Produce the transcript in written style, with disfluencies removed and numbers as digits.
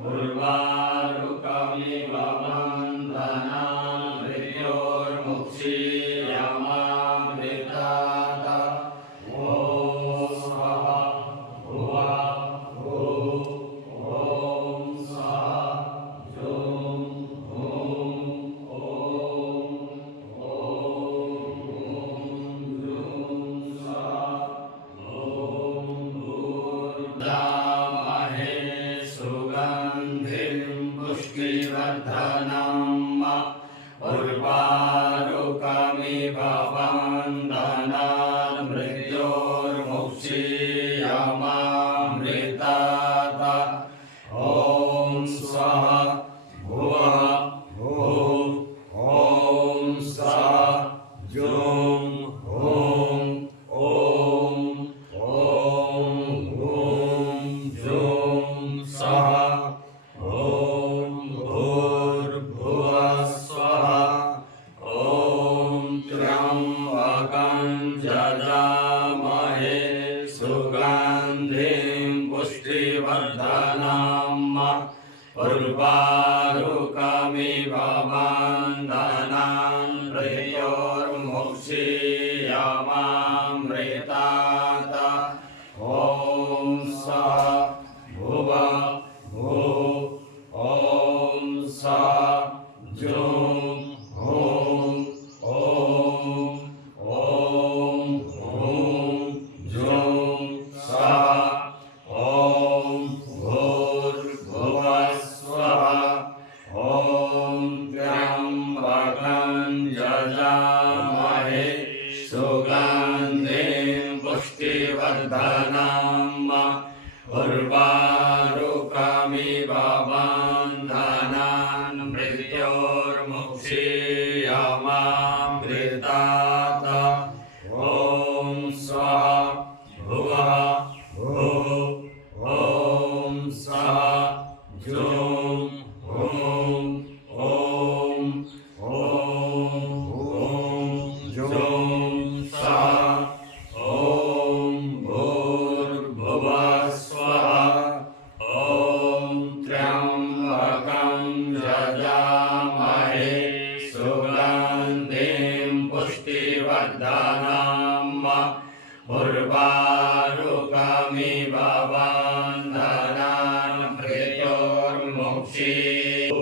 उर्वारुकमिव बन्धनान् मृत्योर्मुक्षीयमामृतात् ॐ स्वाहा भुवः भुः ॐ स्वाहा जुं हुं ॐ जुं स्वाहा दामहे सुगन्धिं पुष्टिवर्धनम् उर्वारुकमिव बन्धनान् मृत्योर्मुक्षीयमामृतात् ॐ स्वाहा भुवः भुः ॐ स्वाहा जुं हुं ॐ जुं स्वाहा ॐ भूर्भुवः स्वः ॐ त्र्यम्बकं यजामहे सुगन्धिं पुष्टिवर्धनम् उर्वारुकमिव बन्धनान् मृत्योर्मुक्षीयमामृतात् ॐ स्वाहा भुवः भुः ॐ स्वाहा जुं हुं ॐ जुं स्वाहा ॐ भूर्भुवः स्वः ॐ त्र्यम्बकं यजामहे सुगन्धिं पुष्टिवर्धनम् उर्वारुकमिव बन्धनान् मृत्योर्मुक्षीयमामृतात् ॐ स्वाहा भुवः भुः ॐ स्वाहा जुं हुं जुं स्वाहा ॐ भूर्भुवः स्वः ॐ त्र्यम्बकं यजामहे सुगन्धिं पुष्टिवर्धनम् उर्वारुकमिव बन्धनान् मृत्योर्मुक्षीयमामृतात्